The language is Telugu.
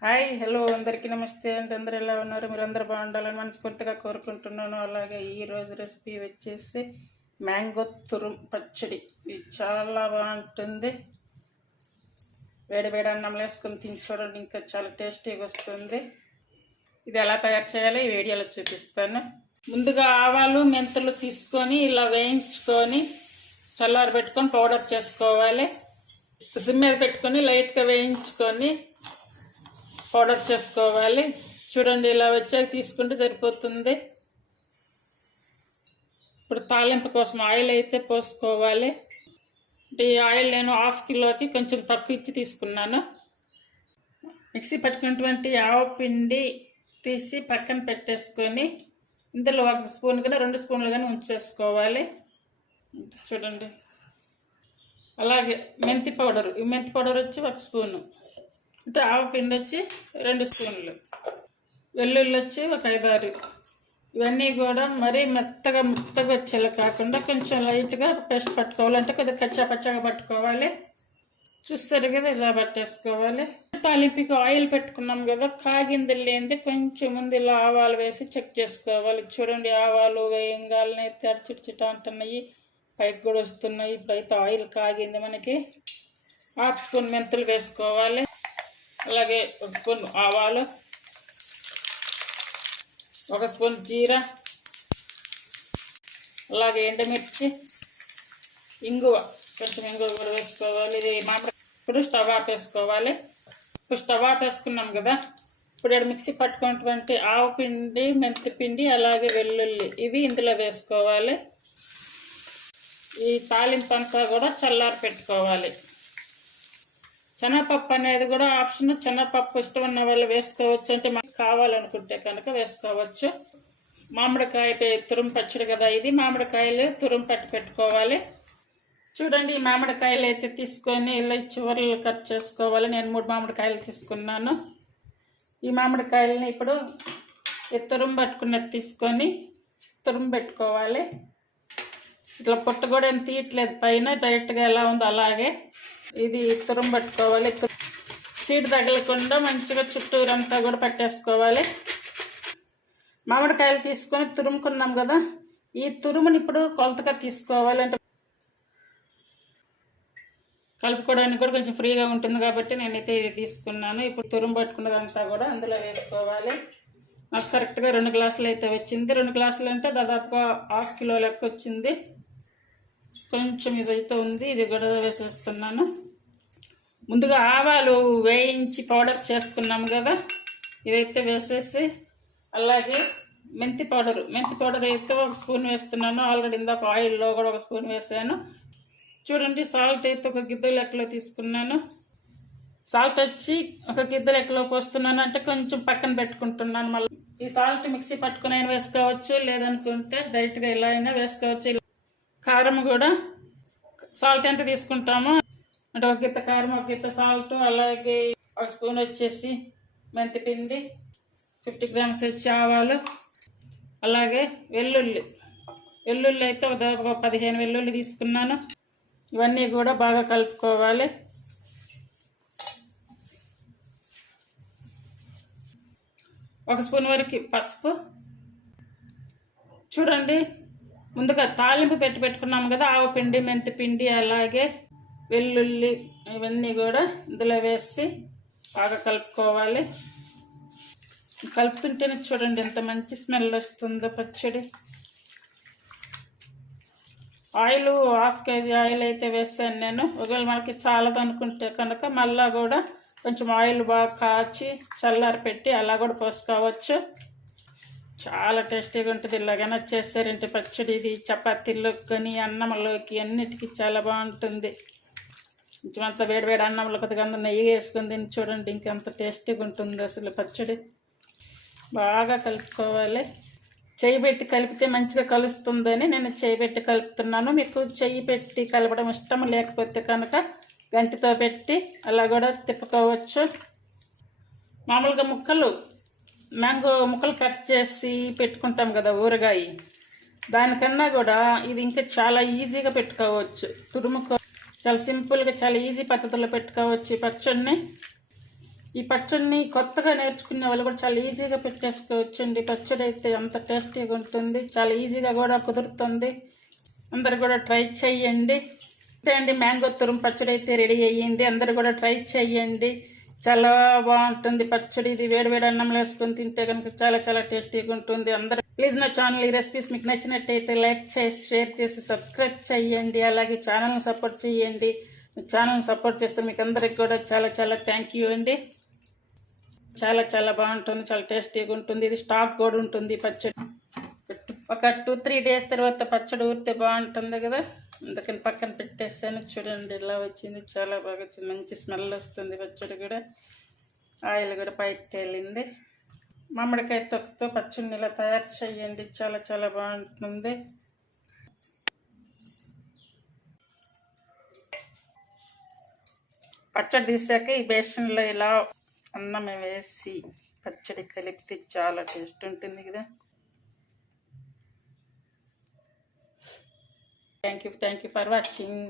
హాయ్ హలో అందరికీ నమస్తే అండి. అందరు ఎలా ఉన్నారు? మీరు అందరు బాగుండాలని మనస్ఫూర్తిగా కోరుకుంటున్నాను. అలాగే ఈరోజు రెసిపీ వచ్చేసి మ్యాంగో తురుం పచ్చడి. ఇది చాలా బాగుంటుంది. వేడి వేడి అన్నం వేసుకొని తిని చూడండి, ఇంకా చాలా టేస్టీగా వస్తుంది. ఇది ఎలా తయారు చేయాలో ఈ వీడియోలో చూపిస్తాను. ముందుగా ఆవాలు మెంతులు తీసుకొని ఇలా వేయించుకొని చల్లారబెట్టుకొని పౌడర్ చేసుకోవాలి. సిమ్ మీద పెట్టుకొని లైట్గా వేయించుకొని పౌడర్ చేసుకోవాలి. చూడండి, ఇలా వచ్చాక తీసుకుంటే సరిపోతుంది. ఇప్పుడు తాలింపు కోసం ఆయిల్ అయితే పోసుకోవాలి. ఈ ఆయిల్ నేను 1/2 కిలోకి కొంచెం తక్కువ ఇచ్చి తీసుకున్నాను. మిక్సీ పట్టుకున్నటువంటి ఆవపిండి తీసి పక్కన పెట్టేసుకొని ఇందులో 1 స్పూన్ కానీ 2 స్పూన్లు కానీ ఉంచేసుకోవాలి. చూడండి, అలాగే మెంతి పౌడర్, ఈ మెంతి పౌడర్ వచ్చి 1 స్పూను, అంటే ఆవపిండి వచ్చి 2 స్పూన్లు, వెల్లుల్లి వచ్చి 5-6. ఇవన్నీ కూడా మరీ మెత్తగా వచ్చేలా కాకుండా కొంచెం లైట్గా పేస్ట్ పట్టుకోవాలి, అంటే కొద్దిగా కచ్చాపచ్చాగా పట్టుకోవాలి. చూస్తారు కదా, ఇలా పట్టేసుకోవాలి. తాలింపుకి ఆయిల్ పెట్టుకున్నాం కదా, కాగింది లేనిది కొంచెం ముందు ఇలా ఆవాలు వేసి చెక్ చేసుకోవాలి. చూడండి, ఆవాలు వేయంగాలని అయితే చిట అంటున్నాయి, పైకి కూడా వస్తున్నాయి. ఇప్పుడైతే ఆయిల్ కాగింది. మనకి 1/2 స్పూన్ మెంతులు వేసుకోవాలి. అలాగే 1 స్పూన్ ఆవాలు, 1 స్పూన్ జీరా, అలాగే ఎండుమిర్చి, ఇంగువ, కొంచెం ఇంగువ కూడా వేసుకోవాలి. ఇది మామిడి. ఇప్పుడు స్టవ్ ఆపేసుకోవాలి. ఇప్పుడు స్టవ్ ఆపేసుకున్నాం కదా, ఇప్పుడు మిక్సీ పట్టుకున్నటువంటి ఆవపిండి, మెంతిపిండి, అలాగే వెల్లుల్లి ఇవి ఇందులో వేసుకోవాలి. ఈ తాలింపు అంతా కూడా చల్లారి పెట్టుకోవాలి. శనగపప్పు అనేది కూడా ఆప్షన్. శనగపప్పు ఇష్టం ఉన్న వాళ్ళు వేసుకోవచ్చు, అంటే మనకు కావాలనుకుంటే కనుక వేసుకోవచ్చు. మామిడికాయ తురుము పచ్చడి కదా ఇది, మామిడికాయలు తురుము పెట్టుకోవాలి. చూడండి, ఈ మామిడికాయలు అయితే తీసుకొని ఇలా చివర్లు కట్ చేసుకోవాలి. నేను 3 మామిడికాయలు తీసుకున్నాను. ఈ మామిడికాయలని ఇప్పుడు తురుము పట్టుకున్నట్టు తీసుకొని తురుము పెట్టుకోవాలి. ఇట్లా పొట్ట కూడా ఏం తీయట్లేదు, పైన డైరెక్ట్గా ఎలా ఉందో అలాగే ఇది తురుము పట్టుకోవాలి. సీడ్ తగలకుండా మంచిగా చుట్టూరంతా కూడా పట్టేసుకోవాలి. మామిడికాయలు తీసుకొని తురుముకున్నాం కదా, ఈ తురుముని ఇప్పుడు కొలతగా తీసుకోవాలి. అంటే కలుపుకోవడానికి కూడా కొంచెం ఫ్రీగా ఉంటుంది కాబట్టి నేనైతే ఇది తీసుకున్నాను. ఇప్పుడు తురుము పట్టుకున్నదంతా కూడా అందులో వేసుకోవాలి. నాకు కరెక్ట్గా 2 గ్లాసులు అయితే వచ్చింది. 2 గ్లాసులు అంటే దాదాపుగా 1/2 కిలో లెక్క వచ్చింది. కొంచెం ఇదైతే ఉంది, ఇది కూడా వేసేస్తున్నాను. ముందుగా ఆవాలు వేయించి పౌడర్ చేసుకున్నాము కదా, ఇదైతే వేసేసి, అలాగే మెంతి పౌడర్ అయితే 1 స్పూన్ వేస్తున్నాను. ఆల్రెడీ ఇందాక ఆయిల్లో కూడా 1 స్పూన్ వేసాను. చూడండి, సాల్ట్ అయితే 1 గిద్ద లెక్కలో తీసుకున్నాను. సాల్ట్ వచ్చి 1 గిద్ద లెక్కలో పోస్తున్నాను, అంటే కొంచెం పక్కన పెట్టుకుంటున్నాను. మళ్ళీ ఈ సాల్ట్ మిక్సీ పట్టుకుని అయినా వేసుకోవచ్చు, లేదనుకుంటే డైరెక్ట్గా ఇలా అయినా వేసుకోవచ్చు. కారం కూడా సాల్ట్ ఎంత తీసుకుంటామో, అంటే 1 గిత్త కారం, 1 గిత్త సాల్ట్, అలాగే 1 స్పూన్ వచ్చేసి మెంతిపిండి, 50 గ్రామ్స్ వచ్చి ఆవాలు, అలాగే వెల్లుల్లి అయితే దాదాపు 15 వెల్లుల్లి తీసుకున్నాను. ఇవన్నీ కూడా బాగా కలుపుకోవాలి. ఒక స్పూన్ వరకు పసుపు. చూడండి, ముందుగా తాలింపు పెట్టుకున్నాము కదా, ఆవపిండి, మెంతిపిండి, అలాగే వెల్లుల్లి ఇవన్నీ కూడా ఇందులో వేసి బాగా కలుపుకోవాలి. కలుపుతుంటేనే చూడండి ఎంత మంచి స్మెల్ వస్తుందో పచ్చడి. ఆయిల్ 1/2 కేజీ ఆయిల్ అయితే వేసాను నేను. ఒకవేళ మనకి చాలదు అనుకుంటే కనుక మళ్ళా కూడా కొంచెం ఆయిల్ బాగా కాచి చల్లారి పెట్టి అలా కూడా పోసుకోవచ్చు. చాలా టేస్టీగా ఉంటుంది. ఇలాగైనా చేసారంటే పచ్చడి, ఇది చపాతీలోకి కానీ అన్నంలోకి అన్నిటికీ చాలా బాగుంటుంది. కొంచెం అంత వేడి అన్నంలో కొద్దిగా అంత నెయ్యి వేసుకొని తిని చూడండి, ఇంకెంత టేస్టీగా ఉంటుంది అసలు పచ్చడి. బాగా కలుపుకోవాలి. చెయ్యి పెట్టి కలిపితే మంచిగా కలుస్తుందని నేను చెయ్యి పెట్టి కలుపుతున్నాను. మీకు చెయ్యి పెట్టి కలపడం ఇష్టం లేకపోతే కనుక గంటితో పెట్టి అలా కూడా తిప్పుకోవచ్చు. మామూలుగా మ్యాంగో ముక్కలు కట్ చేసి పెట్టుకుంటాం కదా ఊరగాయ, దానికన్నా కూడా ఇది ఇంకా చాలా ఈజీగా పెట్టుకోవచ్చు. తురుముకో చాలా సింపుల్గా చాలా ఈజీ పద్ధతిలో పెట్టుకోవచ్చు ఈ పచ్చడిని. ఈ పచ్చడిని కొత్తగా నేర్చుకునే వాళ్ళు కూడా చాలా ఈజీగా పెట్టేసుకోవచ్చండి. పచ్చడి అయితే అంత టేస్టీగా ఉంటుంది, చాలా ఈజీగా కూడా కుదురుతుంది. అందరు కూడా ట్రై చేయండి. అంతే అండి, మ్యాంగో తురుము పచ్చడి అయితే రెడీ అయ్యింది. అందరు కూడా ట్రై చేయండి, చాలా బాగుంటుంది పచ్చడి. ఇది వేడి అన్నంలో వేసుకొని తింటే కనుక చాలా చాలా టేస్టీగా ఉంటుంది. అందరూ ప్లీజ్ నా ఛానల్ ఈ రెసిపీస్ మీకు నచ్చినట్టయితే లైక్ చేసి షేర్ చేసి సబ్స్క్రైబ్ చేయండి. అలాగే ఛానల్ని సపోర్ట్ చేయండి. ఛానల్ని సపోర్ట్ చేస్తే మీకు అందరికి కూడా చాలా చాలా థ్యాంక్ యూ అండి. చాలా చాలా బాగుంటుంది, చాలా టేస్టీగా ఉంటుంది. ఇది స్టాక్ కూడా ఉంటుంది పచ్చడి. ఒక 2-3 డేస్ తర్వాత పచ్చడి ఊరితే బాగుంటుంది కదా, అందుకని పక్కన పెట్టేసాను. చూడండి ఇలా వచ్చింది, చాలా బాగా వచ్చింది, మంచి స్మెల్ వస్తుంది. పచ్చడి కూడా ఆయిల్ కూడా పైకి తేలింది. మామిడికాయ తొక్కతో పచ్చడిని ఇలా తయారు చేయండి, చాలా చాలా బాగుంటుంది. పచ్చడి తీసాక ఈ బేసన్లో ఇలా అన్నం వేసి పచ్చడి కలిపితే చాలా టేస్ట్ ఉంటుంది కదా. Thank you for watching.